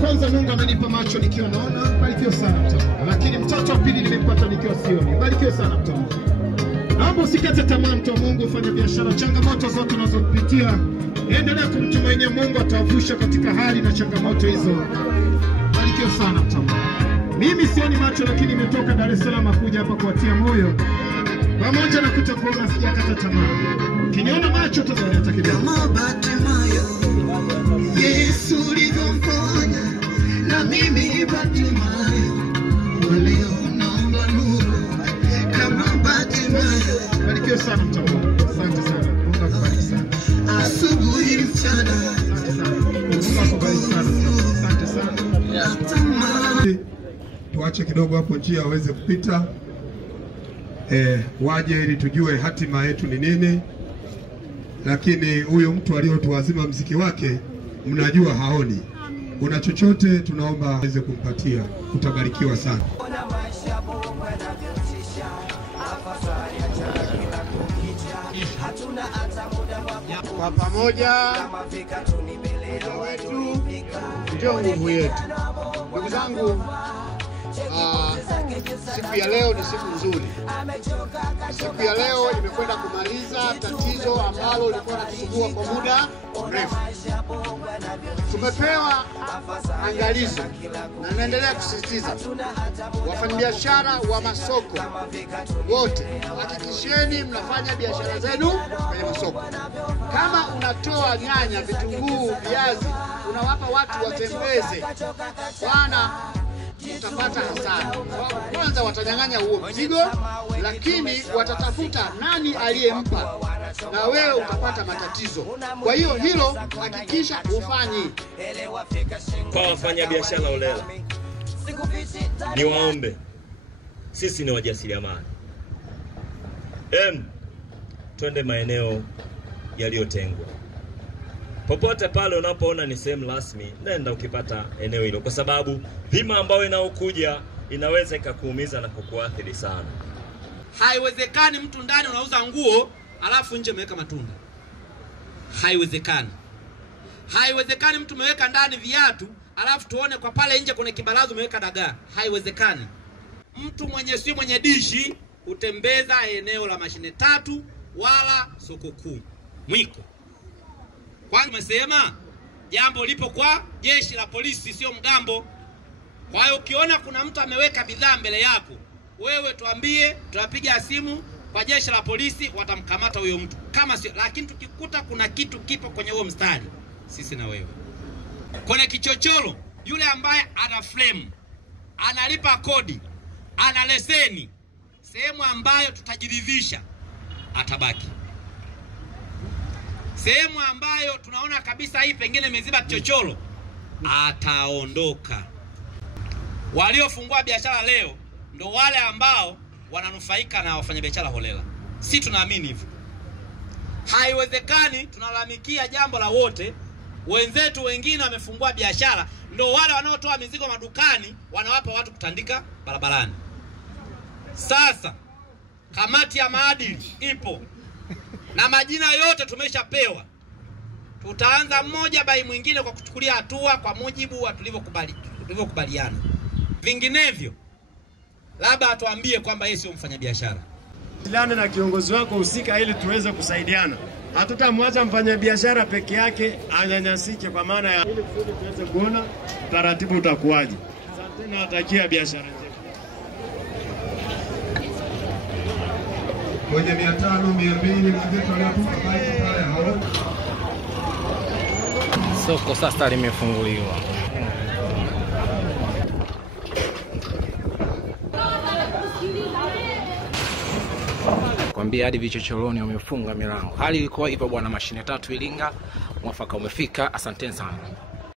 kwanza Mungu amenipa macho nikiwa naona, barikiwa sana mtu. Lakini mtoto wa pili nimempata nikiwa sioni, barikiwa sana mtu. Naomba usikate tamaa mtu wa Mungu, fanya biashara. Changamoto zote unazopitia, endelea kumtumainia Mungu, atavusha katika hali na changamoto hizo. Barikiwa sana mtu. Mimi sioni macho, lakini nimetoka Dar es Salaam kuja hapa kuatia moyo. Pamoja na kutokuona sijakata tamaa. Kiniona macho tazama kidogo. Yesu ulivyomponya na mimi Bartimayo, leo naomba nuru kama Bartimayo. Barikiwa sana mtawala. Asante sana. Mungu akubariki sana. Asubuhi mchana. Asante sana. Mungu akubariki sana. Asante sana. Tuache kidogo hapo njia waweze kupita. Waje ili tujue hatima yetu ni nini. Lakini huyo mtu aliyotuazima mziki wake mnajua haoni. Una chochote tunaomba aweze kumpatia. Utabarikiwa sana. Kwa pamoja wetu ndio nguvu yetu. Ndugu zangu, siku ya leo ni siku nzuri. Siku ya leo imekwenda kumaliza tatizo ambalo lilikuwa linatusumbua kwa muda mrefu. Tumepewa angalizo na naendelea kusisitiza wafanyabiashara wa masoko wote, hakikisheni mnafanya biashara zenu kwenye masoko. Kama unatoa nyanya, vitunguu, viazi, unawapa watu watembeze, bwana, utapata hasara. Kwanza watanyang'anya huo mzigo, lakini watatafuta nani aliyempa, na wewe utapata matatizo. Kwa hiyo hilo hakikisha ufanyi. Kwa wafanyabiashara holela, niwaombe, sisi ni wajasiriamali. Twende maeneo yaliyotengwa. Popote pale unapoona ni sehemu rasmi, nenda ukipata eneo hilo, kwa sababu dhima ambayo inaokuja inaweza ikakuumiza na kukuathiri sana. Haiwezekani mtu ndani unauza nguo alafu nje umeweka matunda. Haiwezekani. Haiwezekani mtu umeweka ndani viatu alafu tuone kwa pale nje kuna kibarazo umeweka dagaa. Haiwezekani. Mtu mwenye dishi utembeza eneo la mashine tatu wala soko kuu. Mwiko. Kwani umesema jambo lipo kwa jeshi la polisi, sio mgambo. Kwa hiyo ukiona kuna mtu ameweka bidhaa mbele yako, wewe tuambie, tunapiga simu kwa jeshi la polisi, watamkamata huyo mtu. Kama sio, lakini tukikuta kuna kitu kipo kwenye huo mstari, sisi na wewe. Kwenye kichochoro, yule ambaye ana frame, analipa kodi, ana leseni, sehemu ambayo tutajiridhisha, atabaki. Sehemu ambayo tunaona kabisa hii pengine imeziba kichochoro, ataondoka. Waliofungua biashara leo ndo wale ambao wananufaika na wafanyabiashara holela. Si tunaamini hivyo. Haiwezekani tunalalamikia jambo la wote, wenzetu wengine wamefungua biashara, ndo wale wanaotoa mizigo madukani wanawapa watu kutandika barabarani. Sasa kamati ya maadili ipo na majina yote tumeshapewa. Tutaanza mmoja bai mwingine kwa kuchukulia hatua kwa mujibu wa tulivyokubaliana. Vinginevyo labda atuambie kwamba yeye sio mfanyabiashara. Wasiliana na kiongozi wako husika ili tuweze kusaidiana. Hatutamwacha mfanyabiashara peke yake anyanyasike, kwa maana ya ili tuweze kuona taratibu utakuwaje. Asante na natakia biashara njema. Kwenye 500, 200 mwenzetu aliyotupa pale hao. Soko sasa limefunguliwa. Kwambia hadi vichochoroni wamefunga milango. Hali ilikuwa hivyo bwana, mashine tatu Iringa. Mwafaka umefika. Asanteni sana.